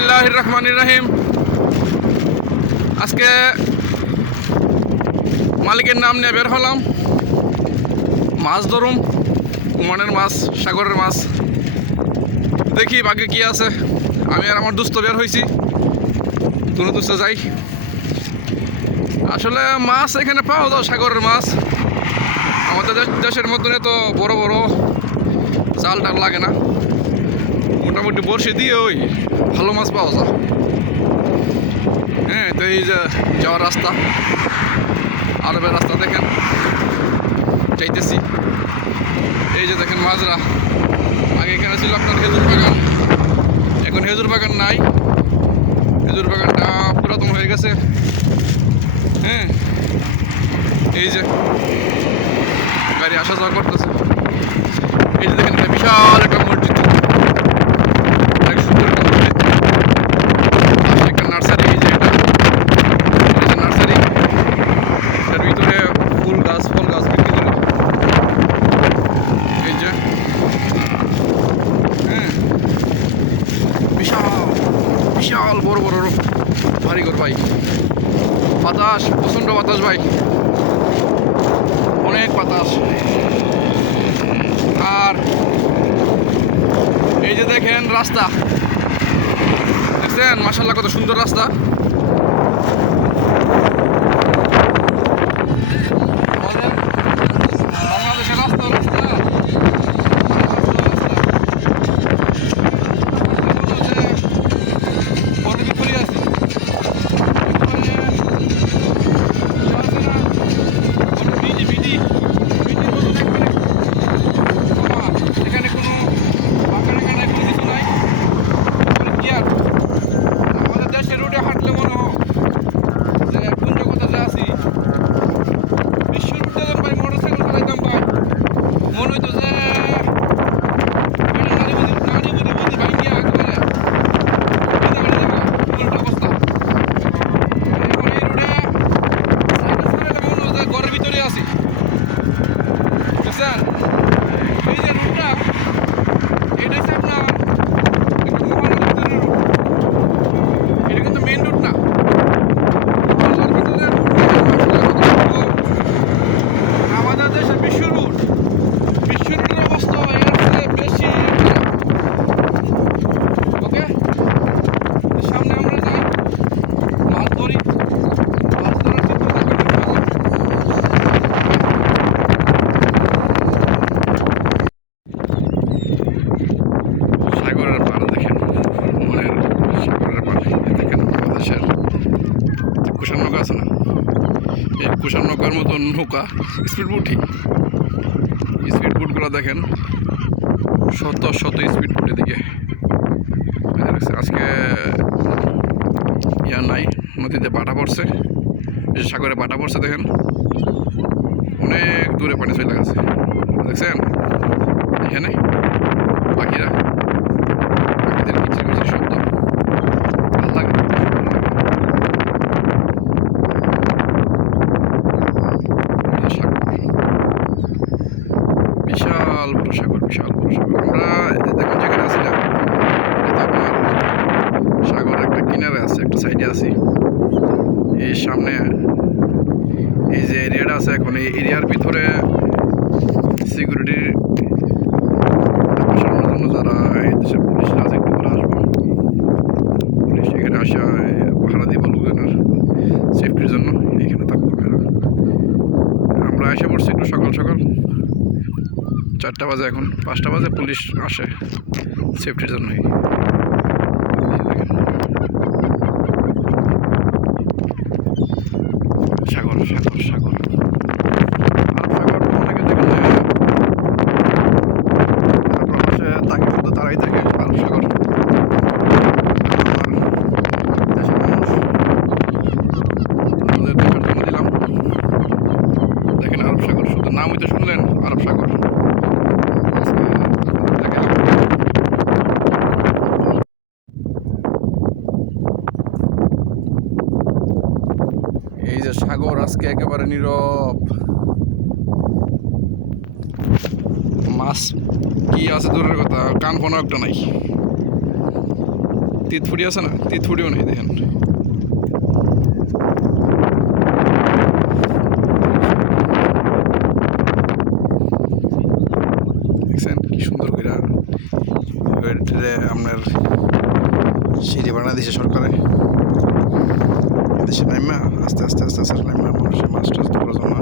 বিসমিল্লাহির রহমানির রহিম। আজকে মালিকের নাম নিয়ে বের হলাম, মাছ ধরুম, উমানের মাছ, সাগরের মাছ। দেখি বাকি কি আছে। আমি আর আমার দুস্থ বের হয়েছি, দুনো দুস্থ যাই। আসলে মাছ এখানে পাওয়া যায়, সাগরের মাছ। আমাদের দেশের মতন এত বড় বড় জাল টাল লাগে না, মোটামুটি বড়শি দিয়ে ওই ভালো মাছ পাওয়া যায়। হ্যাঁ, তো এই যে যাওয়ার রাস্তা, আরবের রাস্তা দেখেন, যাইতেছি। এই যে দেখেন মাজরা। আগে এখানে ছিল আপনার খেজুর বাগান, এখন খেজুর বাগান নাই, খেজুর বাগানটা পুরাতন হয়ে গেছে। হ্যাঁ, এই যে গাড়ি আসা যাওয়া করতেছে। এই যে দেখেন, একটা বিশাল একটা মসজিদ, অনেক সুন্দর একটা মসজিদ, একটা নার্সারি। এই যে এটা নার্সারি, এটার ভিতরে ফুল গাছ ফল গাছ বিক্রি করে। এই যে হ্যাঁ, বিশাল বিশাল বড় বড় বাড়িঘর ভাই। বাতাস, প্রচণ্ড বাতাস ভাই, অনেক বাতাস। আর এই যে দেখেন রাস্তা, দেখছেন মাশাআল্লাহ কত সুন্দর রাস্তা। বাংলাদেশের রাস্তা আছে না, এই কুষাণ নৌকার মতন নৌকা, স্পিড বোটই। স্পিড বোটগুলো দেখেন, শত শত স্পিড বোট। এদিকে আজকে ইয়া নাই, নদীতে বাটা পড়ছে, সাগরে বাটা পড়ছে। দেখেন অনেক দূরে পানি চলে গেছে, দেখছেন এখানে পাখিরা, পাখিদের কিচির মিচির শব্দ ভালো লাগে। বিশাল বড় সাগর, বিশাল বড় সাগর। আমরা দেখুন যেখানে আছিলাম, এটা তো আপনার সাগর একটা কিনারে আছে, একটা সাইডে আছি। এই সামনে এই যে এরিয়াটা আছে, এখন এই এরিয়ার ভিতরে সিকিউরিটির বসানোর জন্য যারা এই দেশে পুলিশরা আছে, একটু করে আসবো। পুলিশ এখানে আসা পাহারা দিব লোকজনের সেফটির জন্য, এখানে থাকবো। আমরা এসে পড়ছি একটু সকাল সকাল, 4টা বাজে, এখন 5টা বাজে। পুলিশ আসে সেফটির জন্যই। সাগর সাগর সাগর, আরব সাগর। অনেকে দেখে যে প্রবাসে থাকে, শুধু তারাই থাকে আরব সাগর। দেশের মানুষ আমাদের দেখার জন্য দিলাম। দেখেন আরব সাগর, শুধু নাম হইতে শুনলেন আরব সাগর। এই যে সাগর আজকে একেবারে নীরব, মাছ কি আছে দূরের কথা, কান ফোনা একটা নাই। তিতফুড়ি আছে না, তিতফুড়িও নেই দেখেন। দেখছেন কি সুন্দর করে আপনার সিঁড়ি বানা দিয়েছে সরকারে। এদেশে নাইমা আস্তে আস্তে আস্তে আস্তে নাইমা মানুষের মাছ টাছ ধরার জন্য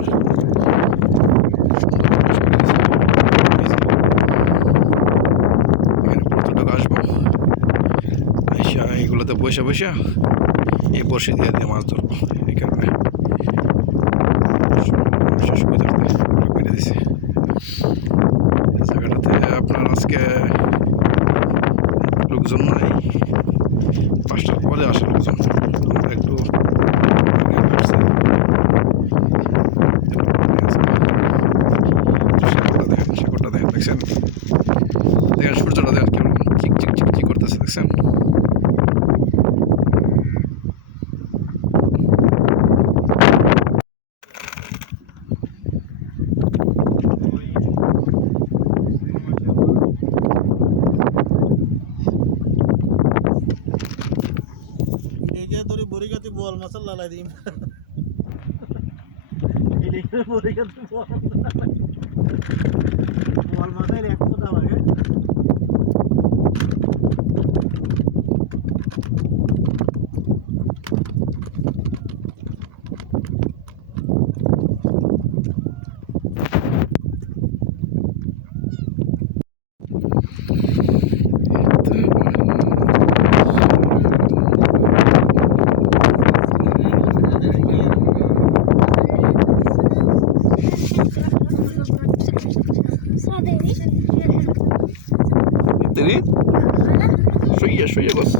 এখানে কতটুকু আসবো আইসা এইগুলোতে বসে বসে এই বসে দিয়ে দিয়ে মাছ ধরবো। এই কারণে সুবিধার্থে করে দিছে জায়গাটাতে। আপনার আজকে লোকজন নাই, 5টার পরে আসে লোকজন। আমরা একটু সাগরটা দেখেন, দেখছেন দেখেন সূর্যটা দেখেন কেমন চিক চিক চিক চিক করতেছে, দেখছেন। বরিগাতে বল মশলা লাই দিম বরিগাতে বল মাথায় একশো দাম আগে Did it? Şuraya bas.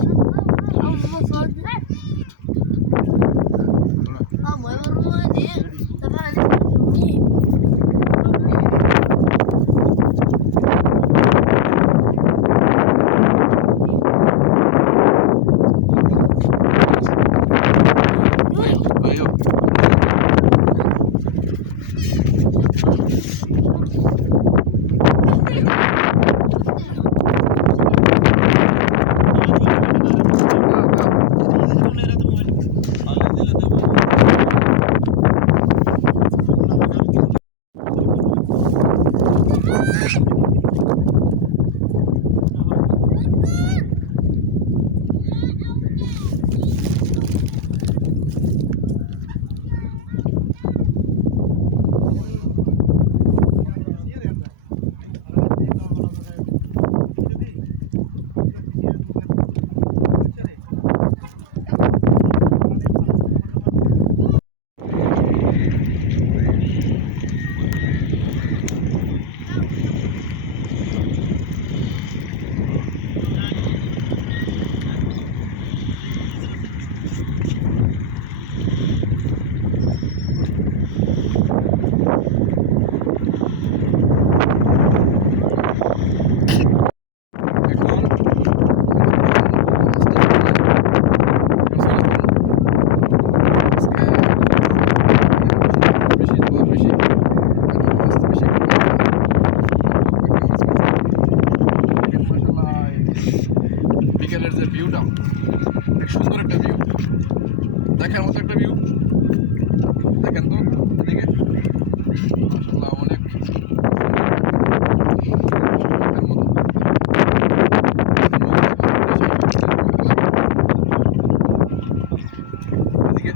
বিকেলের যে ভিউটা অনেক সুন্দর একটা ভিউ, দেখার মতো একটা ভিউ। দেখেন তো এদিকে মাশাআল্লাহ অনেক এদিকে